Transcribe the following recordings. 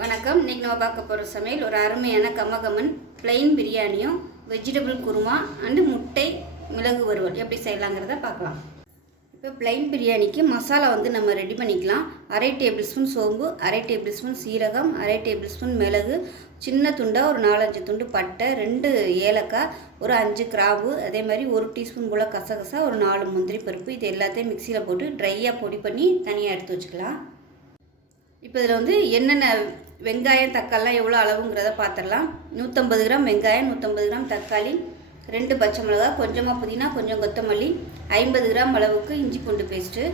வணக்கம். இன்றைக்கி நம்ம பார்க்க போகிற சமையல் ஒரு அருமையான கமகமன் ப்ளைன் பிரியாணியும் வெஜிடபிள் குருமா அண்டு முட்டை மிளகு வறுவல் எப்படி செய்யலாங்கிறத பார்க்கலாம். இப்போ ப்ளைன் பிரியாணிக்கு மசாலா நம்ம ரெடி பண்ணிக்கலாம். 1/2 டேபிள் ஸ்பூன் சோம்பு, 1/2 டேபிள் ஸ்பூன் சீரகம், 1/2 டேபிள் ஸ்பூன் மிளகு, சின்ன துண்டாக ஒரு 4-5 துண்டு பட்டை, 2 ஏலக்காய், ஒரு 5 கிராம்பு, அதே மாதிரி 1 டீஸ்பூன் போல் கசகசா, ஒரு 4 முந்திரி பருப்பு. இது எல்லாத்தையும் மிக்சியில் போட்டு ட்ரையாக பொடி பண்ணி தனியாக எடுத்து வச்சுக்கலாம். இப்போ இதில் என்னென்ன வெங்காயம் தக்காளிலாம் எவ்வளோ அளவுங்கிறத பார்த்துடலாம். 150 கிராம் வெங்காயம், 150 கிராம் தக்காளி, 2 பச்சை மிளகா, கொஞ்சமாக புதினா, கொஞ்சம் கொத்தமல்லி, 50 கிராம் அளவுக்கு இஞ்சி பூண்டு பேஸ்ட்டு.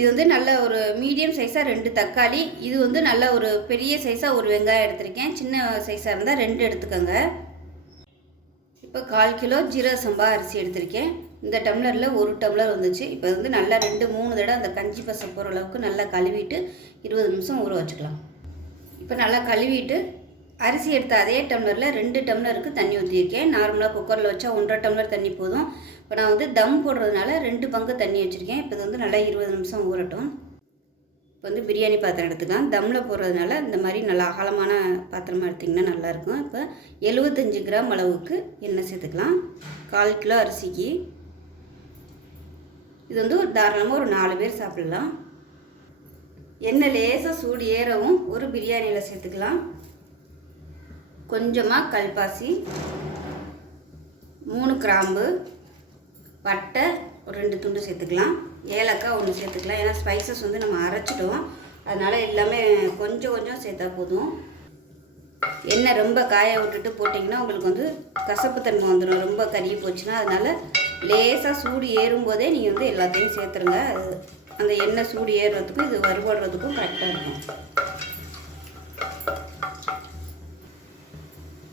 இது நல்ல ஒரு மீடியம் சைஸாக 2 தக்காளி. இது நல்ல ஒரு பெரிய சைஸாக ஒரு வெங்காயம் எடுத்திருக்கேன். சின்ன சைஸாக இருந்தால் 2 எடுத்துக்கோங்க. இப்போ 1/4 கிலோ ஜீரக சம்பா அரிசி எடுத்திருக்கேன். இந்த டம்ளரில் 1 டம்ளர் வந்துச்சு. இப்போ நல்லா 2-3 தடவை அந்த கஞ்சி பசை போகிற அளவுக்கு நல்லா கழுவிட்டு 20 நிமிஷம் ஊற வச்சுக்கலாம். இப்போ நல்லா கழுவிட்டு அரிசி எடுத்த அதே டம்ளரில் 2 டம்ளருக்கு தண்ணி ஊற்றிருக்கேன். நார்மலாக குக்கரில் வச்சா 1.5 டம்ளர் தண்ணி போதும். இப்போ நான் தம் போடுறதுனால 2 பங்கு தண்ணி வச்சுருக்கேன். இப்போ இது நல்லா 20 நிமிஷம் ஊறட்டும். இப்போ பிரியாணி பாத்திரம் எடுத்துக்கலாம். தம்மில் போடுறதுனால இந்த மாதிரி நல்லா அகலமான பாத்திரமாக எடுத்திங்கன்னா நல்லாயிருக்கும். இப்போ 75 கிராம் அளவுக்கு எண்ணெய் சேர்த்துக்கலாம். 1/4 கிலோ அரிசிக்கு. இது தாராளமாக ஒரு 4 பேர் சாப்பிடலாம். எண்ணெய் லேசாக சூடு ஏறவும் ஒரு பிரியாணியில் சேர்த்துக்கலாம். கொஞ்சமாக கல்பாசி, 3 கிராம்பு, பட்டை ஒரு 2 துண்டு சேர்த்துக்கலாம். ஏலக்காய் 1 சேர்த்துக்கலாம். ஏன்னா ஸ்பைசஸ் நம்ம அரைச்சிட்டோம், அதனால் எல்லாமே கொஞ்சம் கொஞ்சம் சேர்த்தா போதும். எண்ணெய் ரொம்ப காய விட்டுட்டு போட்டிங்கன்னா உங்களுக்கு கசப்பு தன்மை வந்துடும். ரொம்ப கருகி போச்சுன்னா அதனால் லேசாக சூடு ஏறும்போதே நீங்கள் எல்லாத்தையும் சேர்த்துருங்க. அந்த எண்ணெய் சூடு ஏறுறதுக்கும் இது வறுபடுறதுக்கும் கரெக்டாக இருக்கும்.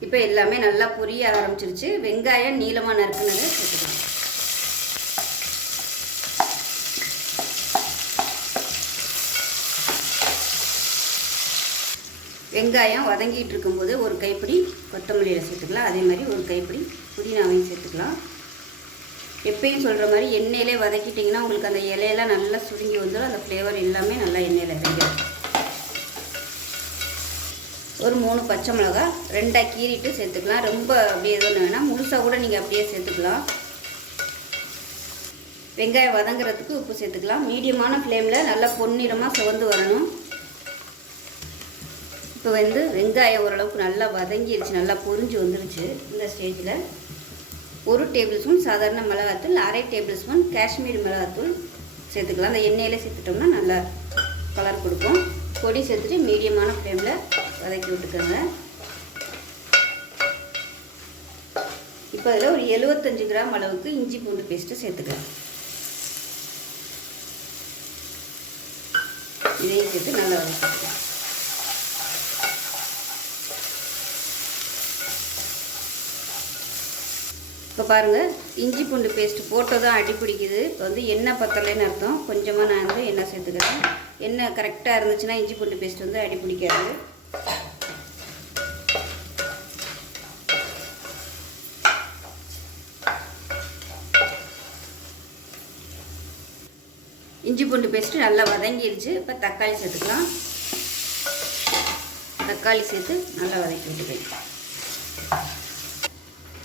இப்போ எல்லாமே நல்லா பொரிய ஆரம்பிச்சிருச்சு. வெங்காயம் நீளமாக நறுக்குனதை சேர்த்துக்கலாம். வெங்காயம் வதங்கிட்டு இருக்கும்போது ஒரு கைப்பிடி கொத்தமல்லியில் சேர்த்துக்கலாம். அதே மாதிரி ஒரு கைப்பிடி புதினாவையும் சேர்த்துக்கலாம். எப்பயும் சொல்கிற மாதிரி எண்ணெயிலே வதக்கிட்டிங்கன்னா உங்களுக்கு அந்த இலையெல்லாம் நல்லா சுருங்கி வந்துடும். அந்த ஃப்ளேவர் எல்லாமே நல்லா எண்ணெயில் இறங்கிடும். ஒரு 3 பச்சை மிளகா 2 கீறிட்டு சேர்த்துக்கலாம். ரொம்ப அப்படியே எதுவும் வேணால் முழுசாக கூட நீங்கள் அப்படியே சேர்த்துக்கலாம். வெங்காயம் வதங்குறதுக்கு உப்பு சேர்த்துக்கலாம். மீடியமான ஃப்ளேமில் நல்லா பொன்னிறமாக சிவந்து வரணும். இப்போ வெங்காயம் ஓரளவுக்கு நல்லா வதங்கிடுச்சு, நல்லா பொரிஞ்சு வந்துருச்சு. இந்த ஸ்டேஜில் 1 டேபிள் ஸ்பூன் சாதாரண மிளகாத்தூள், 1/2 டேபிள் ஸ்பூன் காஷ்மீரி மிளகாத்தூள் சேர்த்துக்கலாம். அந்த எண்ணெயில் சேர்த்துட்டோம்னா நல்லா கலர் கொடுக்கும். பொடி சேர்த்துட்டு மீடியமான ஃப்ளேமில் வதக்கி விட்டுக்கோங்க. இப்போ அதில் ஒரு 75 கிராம் அளவுக்கு இஞ்சி பூண்டு பேஸ்ட்டு சேர்த்துக்கலாம். இதையும் சேர்த்து நல்லா வதக்கிக்கலாம். இப்போ பாருங்கள், இஞ்சி பூண்டு பேஸ்ட்டு போட்டதும் அடி பிடிக்குது. இப்போ எண்ணெய் பத்தலைன்னு அர்த்தம். கொஞ்சமாக நான் எண்ணெய் சேர்த்துக்கிறேன். எண்ணெய் கரெக்டாக இருந்துச்சுன்னா இஞ்சி பூண்டு பேஸ்ட் அடி பிடிக்காது. இஞ்சி பூண்டு பேஸ்ட்டு நல்லா வதங்கிடுச்சு. இப்போ தக்காளி சேர்த்துக்கலாம். தக்காளி சேர்த்து நல்லா வதக்கி விட்டுக்கலாம்.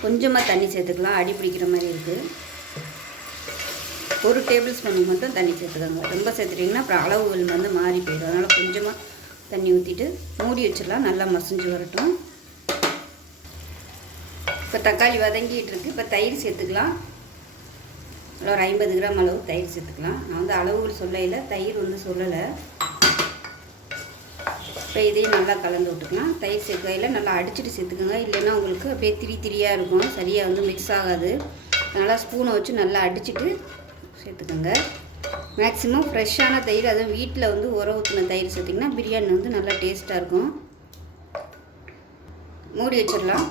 கொஞ்சமாக தண்ணி சேர்த்துக்கலாம். அடி பிடிக்கிற மாதிரி இருக்குது. 1 டேபிள் ஸ்பூன் மட்டும் தண்ணி சேர்த்துக்கோங்க. ரொம்ப சேர்த்துட்டிங்கன்னா அப்புறம் அளவுகள் மாறி போயிடும். அதனால் கொஞ்சமாக தண்ணி ஊற்றிட்டு மூடி வச்சிடலாம். நல்லா மசிஞ்சு வரட்டும். இப்போ தக்காளி வதங்கிட்டு இருக்கு. இப்போ தயிர் சேர்த்துக்கலாம். ஒரு 50 கிராம் அளவு தயிர் சேர்த்துக்கலாம். நான் அளவுகள் சொல்லலை, தயிர் சொல்லலை. இப்போ இதையும் நல்லா கலந்து விட்டுக்கலாம். தயிர் சேர்க்கையில் நல்லா அடிச்சுட்டு சேர்த்துக்கோங்க. இல்லைன்னா உங்களுக்கு அப்படியே திரியாக இருக்கும், சரியாக மிக்ஸ் ஆகாது. அதனால் ஸ்பூனை வச்சு நல்லா அடிச்சுட்டு சேர்த்துக்கோங்க. மேக்ஸிமம் ஃப்ரெஷ்ஷான தயிர், அதுவும் வீட்டில் உர ஊற்றின தயிர் சேர்த்திங்கன்னா பிரியாணி நல்லா டேஸ்ட்டாக இருக்கும். மூடி வச்சிடலாம்.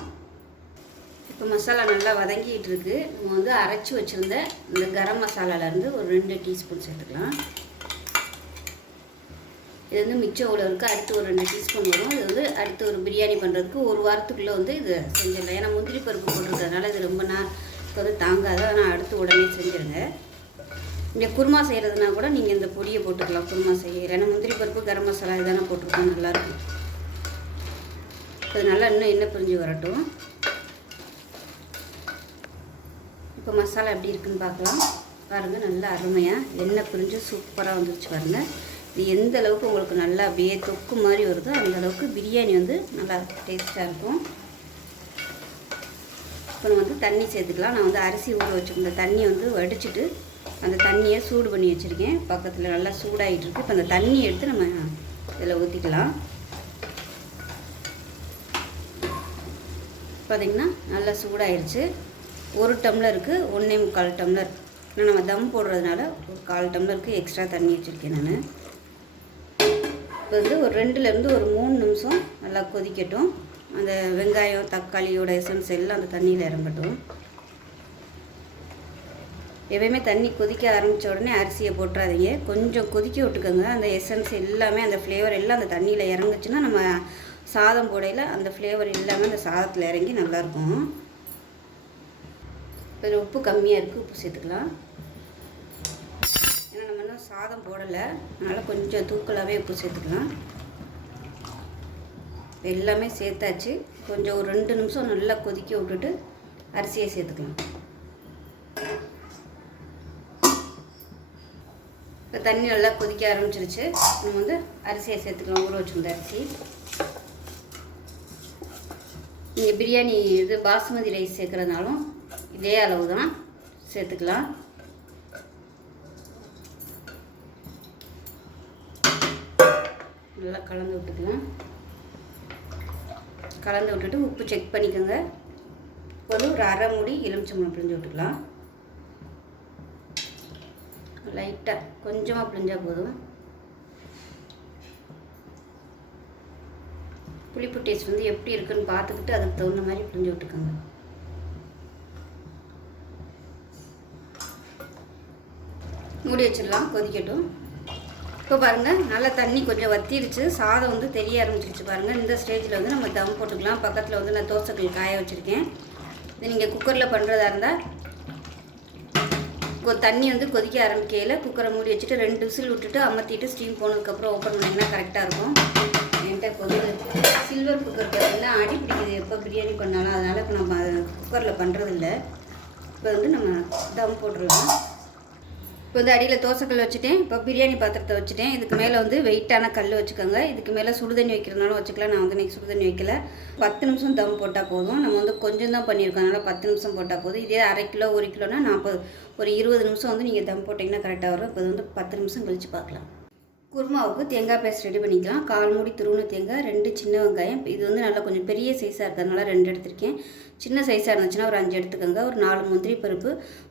இப்போ மசாலா நல்லா வதங்கிட்டு இருக்கு. நம்ம அரைச்சி வச்சுருந்த இந்த கரம் மசாலாலேருந்து ஒரு 2 டீஸ்பூன் சேர்த்துக்கலாம். இது மிச்சம் அவ்வளோ இருக்குது. அடுத்து ஒரு 2 டீஸ்பூன் வரும். இது அடுத்து ஒரு பிரியாணி பண்ணுறதுக்கு 1 வாரத்துக்குள்ளே இது செஞ்சிடலாம். ஏன்னா முந்திரி பருப்பு போட்டிருக்கிறதுனால இது ரொம்ப நாள் தாங்காது. ஆனால் அடுத்து உடனே செஞ்சுருங்க. இங்கே குருமா செய்கிறதுனா கூட நீங்கள் இந்த பொடியை போட்டுக்கலாம். குருமா செய்ய ஏன்னா முந்திரி பருப்பு கரம் மசாலா இதுதானே போட்டிருக்கோம், நல்லாயிருக்கும். அது நல்லா இன்னும் எண்ணெய் பிரிஞ்சு வரட்டும். இப்போ மசாலா எப்படி இருக்குன்னு பார்க்கலாம். பாருங்கள், நல்லா அருமையாக எண்ணெய் பிரிஞ்சு சூப்பராக வந்துருச்சு பாருங்கள். இது எந்த அளவுக்கு உங்களுக்கு நல்லா அப்படியே தொக்கு மாதிரி வருதோ அந்த அளவுக்கு பிரியாணி வந்து நல்லா டேஸ்ட்டாக இருக்கும். இப்போ நம்ம வந்து தண்ணி சேர்த்துக்கலாம். நான் வந்து அரிசி ஊற வச்சுருந்த தண்ணி வந்து வடிச்சிட்டு அந்த தண்ணியை சூடு பண்ணி வச்சுருக்கேன். பக்கத்தில் நல்லா சூடாகிட்டு இருக்குது. இப்போ அந்த தண்ணியை எடுத்து நம்ம இதில் ஊற்றிக்கலாம். பார்த்திங்கன்னா நல்லா சூடாகிடுச்சு. 1 டம்ளருக்கு 1.25 டம்ளர். ஆனால் நம்ம தம் போடுறதுனால ஒரு 1/4 டம்ளருக்கு எக்ஸ்ட்ரா தண்ணி வச்சுருக்கேன் நான். இப்போ வந்து ஒரு 2லேருந்து ஒரு 3 நிமிஷம் நல்லா கொதிக்கட்டும். அந்த வெங்காயம் தக்காளியோட எசன்ஸ் எல்லாம் அந்த தண்ணியில் இறங்கட்டும். எப்பயுமே தண்ணி கொதிக்க ஆரம்பித்த உடனே அரிசியை போட்டுறாதீங்க. கொஞ்சம் கொதிக்க விட்டுக்கோங்க. அந்த எசன்ஸ் எல்லாமே அந்த ஃப்ளேவர் எல்லாம் அந்த தண்ணியில் இறங்குச்சுன்னா நம்ம சாதம் போடையில் அந்த ஃப்ளேவர் எல்லாமே அந்த சாதத்தில் இறங்கி நல்லாயிருக்கும். இப்போ உப்பு கம்மியாக இருக்குது, உப்பு சேர்த்துக்கலாம். ஏன்னா நம்ம இன்னும் சாதம் போடலை, அதனால் கொஞ்சம் தூக்கலாகவே உப்பு சேர்த்துக்கலாம். எல்லாமே சேர்த்தாச்சு. கொஞ்சம் ஒரு 2 நிமிஷம் நல்லா கொதிக்க விட்டுட்டு அரிசியை சேர்த்துக்கலாம். இப்போ தண்ணி நல்லா கொதிக்க ஆரம்பிச்சிருச்சு. நம்ம வந்து அரிசியை சேர்த்துக்கலாம். ஊற வச்சுருந்த அரிசி. நீங்கள் பிரியாணி இது பாசுமதி ரைஸ் சேர்க்குறதுனாலும் இதே அளவு தான் சேர்த்துக்கலாம். நல்லா கலந்து விட்டுக்கலாம். கலந்து விட்டுட்டு உப்பு செக் பண்ணிக்கோங்க. ஒரு 1/2 மூடி எலுமிச்சம்பழம் பிழிஞ்சு விட்டுக்கலாம். லைட்டாக கொஞ்சமாக பிழிஞ்சால் போதும். புளிப்பு டேஸ்ட் வந்து எப்படி இருக்குன்னு பார்த்துக்கிட்டு அதுக்கு தகுந்த மாதிரி பிழிஞ்சு விட்டுக்கோங்க. மூடி வச்சிடலாம், கொதிக்கட்டும். இப்போ பாருங்கள், நல்லா தண்ணி கொஞ்சம் வத்திருச்சு. சாதம் வந்து தெரிய ஆரம்பிச்சிருச்சு பாருங்கள். இந்த ஸ்டேஜில் வந்து நம்ம தம் போட்டுக்கலாம். பக்கத்தில் வந்து நான் தோசைக்கல் காய வச்சுருக்கேன். இது நீங்கள் குக்கரில் பண்ணுறதா இருந்தால் தண்ணி வந்து கொதிக்க ஆரம்பிக்கையில் குக்கரை மூடி வச்சுட்டு 2 விசில் விட்டுட்டு அமர்த்திட்டு ஸ்டீம் போனதுக்கப்புறம் ஓப்பன் பண்ணிங்கன்னா கரெக்டாக இருக்கும். என்கிட்ட இப்போ வந்து சில்வர் குக்கர் பார்த்திங்கன்னா அடி பிடிக்குது எப்போ பிரியாணி பண்ணாலும். அதனால் இப்போ நம்ம குக்கரில் பண்ணுறதில்ல. இப்போ வந்து நம்ம தம் போட்டுருலாம். இப்போ வந்து அடியில் தோசைக்கல் வச்சுட்டேன். இப்போ பிரியாணி பாத்திரத்தை வச்சுட்டேன். இதுக்கு மேலே வந்து வெயிட்டான கல் வச்சுக்கோங்க. இதுக்கு மேலே சுடுதண்ணி வைக்கிறதுனாலும் வச்சுக்கலாம். நான் வந்து இன்றைக்கி சுடுதண்ணி வைக்கல. 10 நிமிஷம் தம் போட்டால் போதும். நம்ம வந்து கொஞ்சம் தான் பண்ணியிருக்கோம், அதனால் 10 நிமிஷம் போட்டால் போதும். இதே 1/2 கிலோ 1 கிலோனா 40 ஒரு 20 நிமிஷம் வந்து நீங்கள் தம் போட்டிங்கன்னா கரெக்டாக வரும். இப்போ வந்து 10 நிமிஷம் கழித்து பார்க்கலாம். குருமாவுக்கு தேங்காய் பேஸ்ட் ரெடி பண்ணிக்கலாம். 1/4 மூடி துருவின தேங்காய், 2 சின்ன வெங்காயம். இது வந்து நல்லா கொஞ்சம் பெரிய சைஸாக இருக்கிறதுனால 2 எடுத்திருக்கேன். சின்ன சைஸாக இருந்துச்சுன்னா ஒரு 5 எடுத்துக்கோங்க. ஒரு 4 முந்திரி பருப்பு,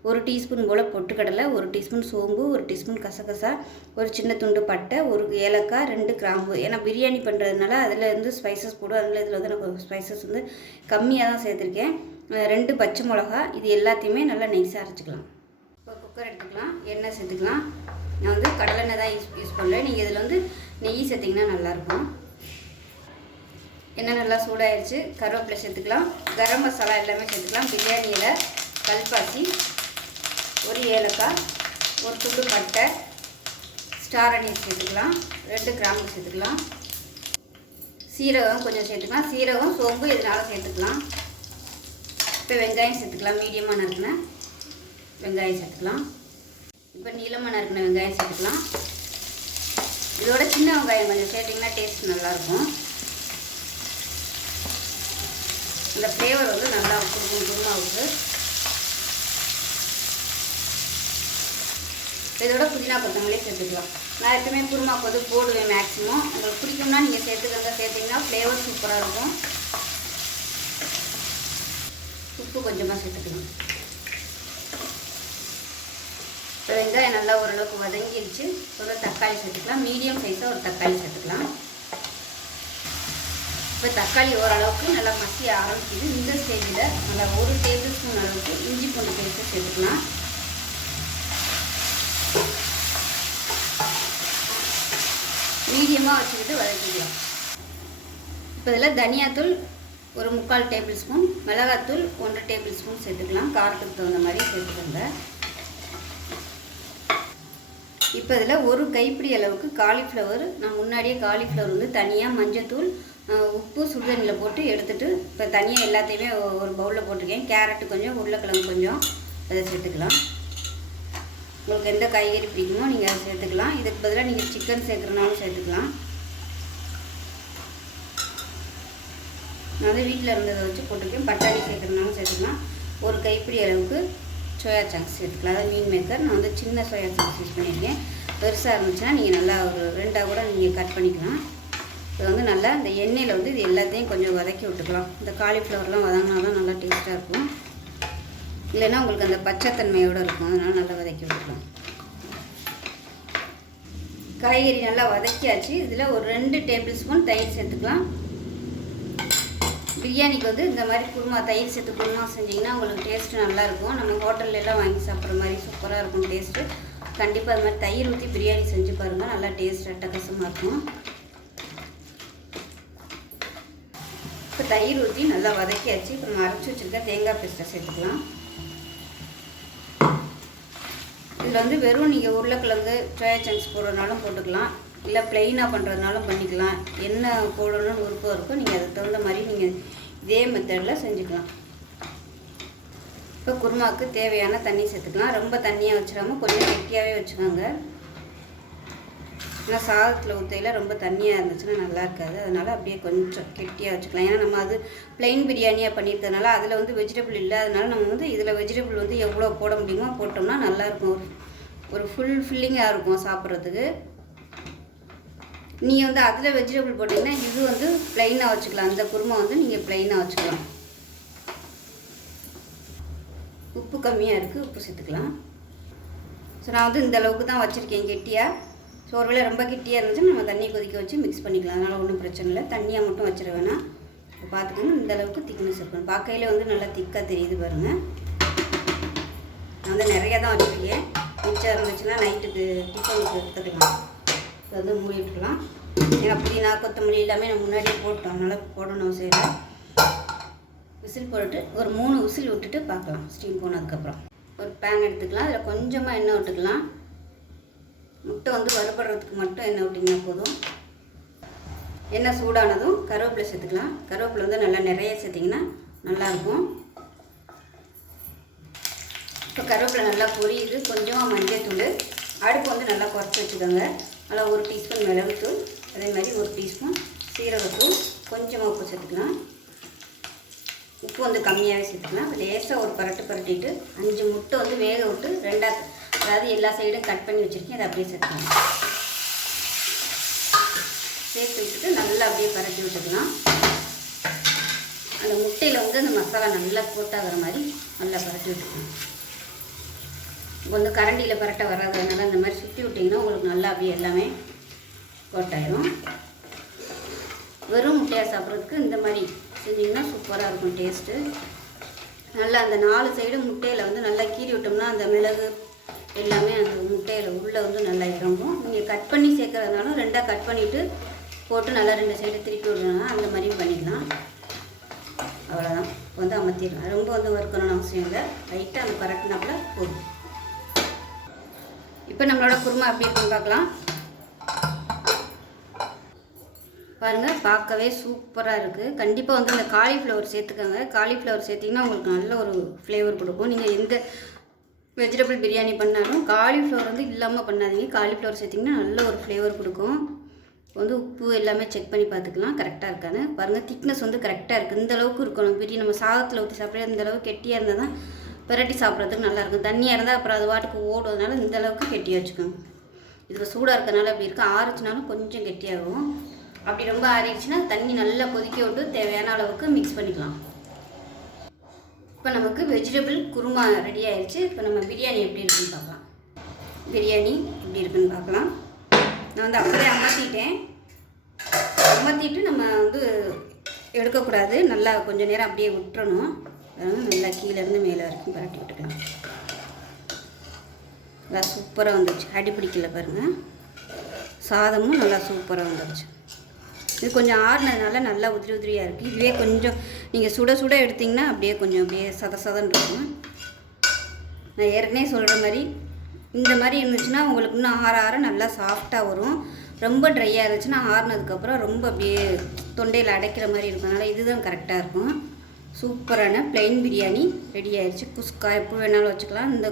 1 டீஸ்பூன் போல் பொட்டுக்கடலை, 1 டீஸ்பூன் சோம்பு, 1 டீஸ்பூன் கசகசா, ஒரு சின்ன துண்டு பட்டை, 1 ஏலக்காய், 2 கிராம்பு. ஏன்னா பிரியாணி பண்ணுறதுனால அதில் இருந்து ஸ்பைசஸ் போடும். அதில் இதில் வந்து நான் ஸ்பைசஸ் வந்து கம்மியாக தான் சேர்த்துருக்கேன். 2 பச்சை மிளகா. இது எல்லாத்தையுமே நல்லா நைஸாக அரைச்சிக்கலாம். இப்போ குக்கர் எடுத்துக்கலாம். எண்ணெய் சேர்த்துக்கலாம். நான் வந்து கடலெண்ணெய் தான் யூஸ் பண்ணல. நீங்கள் இதில் வந்து நெய் சேர்த்திங்கன்னா நல்லாயிருக்கும். எண்ணெய் நல்லா சூடாகிடுச்சு. கருவேப்பிலை சேர்த்துக்கலாம். கரம் மசாலா எல்லாமே சேர்த்துக்கலாம். பிரியாணியில் கல்பாசி, 1 ஏலக்காய், 1 துண்டு பட்டை, ஸ்டார் அனீஸ் சேர்த்துக்கலாம். 2 கிராம்பு சேர்த்துக்கலாம். சீரகம் கொஞ்சம் சேர்த்துக்கலாம். சீரகம் சோம்பு இதனால் சேர்த்துக்கலாம். இப்போ வெங்காயம் சேர்த்துக்கலாம். மீடியமாக நறுக்கின வெங்காயம் சேர்த்துக்கலாம். இப்போ நீளமாக நறுக்கின வெங்காயம் சேர்த்துக்கலாம். இதோட சின்ன வெங்காயம் கொஞ்சம் சேர்த்திங்கன்னா டேஸ்ட் நல்லாயிருக்கும். இந்த ஃப்ளேவர் வந்து நல்லா கொடுக்கும் குருமாவுக்கு. இதோட புதினா கொத்தமல்லி சேர்த்துக்கலாம். நான் எப்பவுமே குருமாவுக்கு வந்து போடுவேன் மேக்ஸிமம். உங்களுக்கு பிடிக்கும்னா நீங்கள் சேர்த்திங்கன்னா ஃப்ளேவர் சூப்பராக இருக்கும். உப்பு கொஞ்சமாக சேர்த்துக்கலாம். இப்போ வெங்காயம் நல்லா ஓரளவுக்கு வதங்கிடுச்சு. ஒரு தக்காளி சேர்த்துக்கலாம். மீடியம் சைஸாக ஒரு தக்காளி சேர்த்துக்கலாம். இப்போ தக்காளி ஓரளவுக்கு நல்லா மசிய ஆரம்பிக்குது. இந்த ஸ்டேஜில் நல்லா 1 டேபிள் ஸ்பூன் அளவுக்கு இஞ்சி பூண்டு பேஸ்ட்டு சேர்த்துக்கலாம். மீடியமாக வச்சுக்கிட்டு வதக்கிக்கலாம். இப்போ இதில் தனியாத்தூள் ஒரு 3/4 டேபிள் ஸ்பூன், மிளகாத்தூள் 1 டேபிள் ஸ்பூன் சேர்த்துக்கலாம். காரத்துக்கு தகுந்த மாதிரி சேர்த்துக்கோங்க. இப்போ இதில் ஒரு கைப்பிடி அளவுக்கு காலிஃப்ளவர், நான் முன்னாடியே காலிஃப்ளவர் வந்து தனியாக மஞ்சத்தூள் உப்பு சுடுதண்ணியில் போட்டு எடுத்துகிட்டு இப்போ தனியாக எல்லாத்தையுமே ஒரு பவுலில் போட்டிருக்கேன். கேரட்டு கொஞ்சம், உருளைக்கிழங்கு கொஞ்சம் அதை சேர்த்துக்கலாம். உங்களுக்கு எந்த காய்கறி பிடிக்குமோ நீங்கள் அதை சேர்த்துக்கலாம். இதுக்கு பதிலாக நீங்கள் சிக்கன் சேர்க்குறனாலும் சேர்த்துக்கலாம். நான் வந்து வீட்டில் இருந்ததை வச்சு போட்டிருக்கேன். பட்டாணி சேர்க்குறனாலும் சேர்த்துக்கலாம். ஒரு கைப்பிடி அளவுக்கு சோயா சாங்ஸ் சேர்த்துக்கலாம். அதாவது மீன் மேக்கர். நான் வந்து சின்ன சோயா சாங்ஸ் யூஸ் பண்ணியிருக்கேன். பெருசாக இருந்துச்சுன்னா நீங்கள் நல்லா ஒரு 2 கூட நீங்கள் கட் பண்ணிக்கலாம். இது வந்து நல்லா இந்த எண்ணெயில் வந்து இது எல்லாத்தையும் கொஞ்சம் வதக்கி விட்டுக்கலாம். இந்த காலிஃப்ளவர்லாம் வதங்கினா தான் நல்லா டேஸ்ட்டாக இருக்கும். இல்லைன்னா உங்களுக்கு அந்த பச்சைத்தன்மையோடு இருக்கும். அதனால் நல்லா வதக்கி விட்டுக்கலாம். காய்கறி நல்லா வதக்கியாச்சு. இதில் ஒரு 2 டேபிள் ஸ்பூன் தயிர் சேர்த்துக்கலாம். பிரியாணிக்கு வந்து இந்த மாதிரி குருமா, தயிர் சேர்த்து குருமா செஞ்சிங்கன்னா உங்களுக்கு டேஸ்ட்டு நல்லாயிருக்கும். நம்ம ஹோட்டல்லாம் வாங்கி சாப்பிட்ற மாதிரி சூப்பராக இருக்கும் டேஸ்ட்டு. கண்டிப்பாக அது மாதிரி தயிர் ஊற்றி பிரியாணி செஞ்சு பாருங்கள். நல்லா டேஸ்ட் அட்டகாசமாக இருக்கும். இப்போ தயிர் ஊற்றி நல்லா வதக்கியாச்சு. இப்போ நம்ம அரைச்சி வச்சுருக்க தேங்காய் பேஸ்ட்டை சேர்த்துக்கலாம். இதில் வந்து வெறும் நீங்கள் உருளைக்கிழங்கு சோயா சங்க்ஸ் போடுறதுனாலும் போட்டுக்கலாம், இல்லை ப்ளெயினாக பண்ணுறதுனாலும் பண்ணிக்கலாம். என்ன போடணும்னு விருப்பம் இருக்கோ நீங்கள் அதுக்கு தகுந்த மாதிரி நீங்கள் இதே மெத்தடில் செஞ்சுக்கலாம். இப்போ குருமாவுக்கு தேவையான தண்ணி சேர்த்துக்கலாம். ரொம்ப தண்ணியாக வச்சிடாமல் கொஞ்சம் கெட்டியாகவே வச்சுக்கோங்க. ஏன்னா சாதத்தில் ஊற்றையில் ரொம்ப தண்ணியாக இருந்துச்சுன்னா நல்லா இருக்காது. அதனால் அப்படியே கொஞ்சம் கெட்டியாக வச்சுக்கலாம். ஏன்னா நம்ம அது ப்ளெயின் பிரியாணியாக பண்ணியிருக்கிறதுனால அதில் வந்து வெஜிடபிள் இல்லை. அதனால் நம்ம வந்து இதில் வெஜிடபிள் வந்து எவ்வளோ போட முடியுமோ போட்டோம்னா நல்லாயிருக்கும். ஒரு ஃபுல் ஃபில்லிங்காக இருக்கும் சாப்பிட்றதுக்கு. நீங்கள் வந்து அதில் வெஜிடபிள் போட்டிங்கன்னா இது வந்து ப்ளைனாக வச்சுக்கலாம். அந்த குருமா வந்து நீங்கள் ப்ளைனாக வச்சுக்கலாம். உப்பு கம்மியாக இருக்குது, உப்பு சேர்த்துக்கலாம். ஸோ நான் வந்து இந்த அளவுக்கு தான் வச்சுருக்கேன் கெட்டியாக. ஸோ ஒருவேளை ரொம்ப கெட்டியாக இருந்துச்சுன்னா நம்ம தண்ணி கொதிக்க வச்சு மிக்ஸ் பண்ணிக்கலாம். அதனால் ஒன்றும் பிரச்சனை இல்லை. தண்ணியாக மட்டும் வச்சிட வேணாம். இப்போ பார்த்துக்கோங்க, இந்த அளவுக்கு திக்னஸ் இருக்கணும். பார்க்கையில் வந்து நல்லா திக்காக தெரியுது பாருங்கள். நான் வந்து நிறையா தான் வச்சுருக்கேன். மிச்சம் இருந்துச்சுன்னா நைட்டுக்கு டிஃபனுக்கு எடுத்துக்கலாம். இப்போ வந்து மூடி விட்டுக்கலாம். ஏன்னா புதினா கொத்தமல்லி எல்லாமே நம்ம முன்னாடியே போட்டோம். அதனால் போடணும் அவசியம் இல்லை. விசில் போட்டுட்டு ஒரு 3 விசில் விட்டுட்டு பார்க்கலாம். ஸ்டீம் போனதுக்கப்புறம் ஒரு பேன் எடுத்துக்கலாம். அதில் கொஞ்சமாக எண்ணெய் விட்டுக்கலாம். முட்டை வந்து வறுபடுறதுக்கு மட்டும் எண்ணெய் விட்டிங்கன்னா போதும். எண்ணெய் சூடானதும் கருவேப்பிலை சேர்த்துக்கலாம். கருவேப்பிலை வந்து நல்லா நிறைய சேர்த்திங்கன்னா நல்லாயிருக்கும். இப்போ கருவேப்பிலை நல்லா பொரியுது. கொஞ்சமாக மஞ்சள் தூள். அடுப்பு வந்து நல்லா குறைச்சி வச்சுக்கோங்க. நல்லா 1 டீஸ்பூன் மிளகுத்தூள், அதே மாதிரி 1 டீஸ்பூன் சீரகத்தூள், கொஞ்சமாக உப்பு சேர்த்துக்கலாம். உப்பு வந்து கம்மியாகவே சேர்த்துக்கலாம். லேசாக ஒரு பரட்டிட்டு 5 முட்டை வந்து வேக விட்டு 2ஆக, அதாவது எல்லா சைடும் கட் பண்ணி வச்சுருக்கேன். அதை அப்படியே சேர்த்துக்கலாம். சேர்த்து விட்டுட்டு நல்லா அப்படியே பரட்டி விட்டுக்கலாம். அந்த முட்டையில் வந்து அந்த மசாலா நல்லா கோட்டாகிற மாதிரி நல்லா பரட்டி விட்டுக்கலாம். இப்போ வந்து கரண்டியில் பரட்ட வராததுனால இந்த மாதிரி சுற்றி விட்டிங்கன்னா உங்களுக்கு நல்லா அப்படியே எல்லாமே கோட்டாயிடும். வெறும் முட்டையாக சாப்பிட்றதுக்கு இந்த மாதிரி செஞ்சிங்கன்னா சூப்பராக இருக்கும் டேஸ்ட்டு. நல்லா அந்த 4 சைடும் முட்டையில் வந்து நல்லா கீறி விட்டோம்னா அந்த மிளகு எல்லாமே அந்த முட்டையில் உள்ளே வந்து நல்லா இறங்கும். நீங்கள் கட் பண்ணி சேர்க்குறதுனாலும் 2ஆக கட் பண்ணிவிட்டு போட்டு நல்லா 2 சைடு திருப்பி விடணும்னா அந்த மாதிரியும் பண்ணிக்கலாம். அவ்வளோதான். வந்து அமர்த்திடலாம். ரொம்ப வந்து வறுக்கணும்னு அவசியம் இல்லை. லைட்டாக அந்த பரட்டினாப்புல போதும். இப்போ நம்மளோட குருமா எப்படி இருக்குன்னு பார்க்கலாம். பாருங்கள், பார்க்கவே சூப்பராக இருக்குது. கண்டிப்பாக வந்து இந்த காலிஃப்ளவர் சேர்த்துக்கோங்க. காலிஃப்ளவர் சேர்த்திங்கன்னா உங்களுக்கு நல்ல ஒரு ஃப்ளேவர் கொடுக்கும். நீங்கள் எந்த வெஜிடபிள் பிரியாணி பண்ணாலும் காலிஃப்ளவர் வந்து இல்லாமல் பண்ணாதீங்க. காலிஃப்ளவர் சேர்த்திங்கன்னா நல்ல ஒரு ஃப்ளேவர் கொடுக்கும். வந்து உப்பு எல்லாமே செக் பண்ணி பார்த்துக்கலாம் கரெக்டாக இருக்கான்னு. பாருங்கள், திக்னஸ் வந்து கரெக்டாக இருக்குது. இந்த அளவுக்கு இருக்கணும். பிரியாணி நம்ம சாதத்தில் ஊற்றி சாப்பிட்றது இந்த அளவுக்கு கெட்டியாக இருந்தால் தான் பெரட்டி சாப்பிட்றதுக்கு நல்லாயிருக்கும். தண்ணியாக இருந்தால் அப்புறம் அது வாட்டுக்கு ஓடுவதனால இந்த அளவுக்கு கெட்டியாக வச்சுக்கோங்க. இது சூடாக இருக்கிறனால அப்படி இருக்குது. ஆறுச்சுனாலும் கொஞ்சம் கெட்டியாகும். அப்படி ரொம்ப ஆறிடுச்சுன்னா தண்ணி நல்லா கொதிக்க விட்டு தேவையான அளவுக்கு மிக்ஸ் பண்ணிக்கலாம். இப்போ நமக்கு வெஜிடபிள் குருமா ரெடி ஆயிடுச்சு. இப்போ நம்ம பிரியாணி எப்படி இருக்குன்னு பார்க்கலாம். பிரியாணி எப்படி இருக்குன்னு பார்க்கலாம். நான் வந்து அப்படியே அமர்த்திட்டு நம்ம வந்து எடுக்கக்கூடாது. நல்லா கொஞ்சம் நேரம் அப்படியே விட்டுறணும். நல்லா கீழேருந்து மேலே வரைக்கும் பரட்டி விட்டுக்கலாம். நல்லா சூப்பராக வந்துடுச்சு. அடி பிடிக்கல பாருங்கள். சாதமும் நல்லா சூப்பராக வந்துடுச்சு. இது கொஞ்சம் ஆறுனதுனால நல்லா உதிரியாக இருக்குது. இதுவே கொஞ்சம் நீங்கள் சுட சுட எடுத்திங்கன்னா அப்படியே கொஞ்சம் அப்படியே சதன்னு இருக்கும். நான் ஏற்கனவே சொல்கிற மாதிரி இந்த மாதிரி இருந்துச்சுன்னா உங்களுக்கு இன்னும் ஆற ஆற நல்லா சாஃப்டாக வரும். ரொம்ப ட்ரையாக இருந்துச்சுன்னா ஆறுனதுக்கப்புறம் ரொம்ப அப்படியே தொண்டையில் அடைக்கிற மாதிரி இருக்கும். அதனால் இதுதான் கரெக்டாக இருக்கும். சூப்பரான ப்ளைன் பிரியாணி ரெடி ஆயிடுச்சு. குஸ்கா எப்போ வேணாலும் வச்சுக்கலாம். இந்த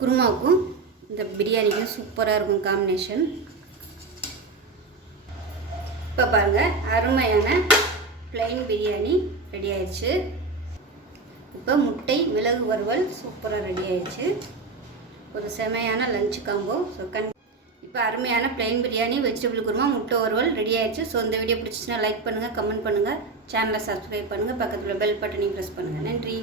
குருமாவுக்கும் இந்த பிரியாணிக்கும் சூப்பராக இருக்கும் காம்பினேஷன். இப்போ பாருங்கள், அருமையான ப்ளைன் பிரியாணி ரெடி ஆயிடுச்சு. இப்போ முட்டை மிளகு வறுவல் சூப்பராக ரெடி ஆயிடுச்சு. ஒரு செமையான லஞ்ச் காம்போ. ஸோ இப்போ அருமையான ப்ளைன் பிரியாணி, வெஜிடபிள் குருமா, முட்டை வறுவல் ரெடி ஆயிடுச்சு. ஸோ இந்த வீடியோ பிடிச்சிச்சுன்னா லைக் பண்ணுங்கள், கமெண்ட் பண்ணுங்கள், சேனலை சப்ஸ்கிரைப் பண்ணுங்கள், பக்கத்தில் பெல் பட்டனையும் ப்ரெஸ் பண்ணுங்கள். நன்றி.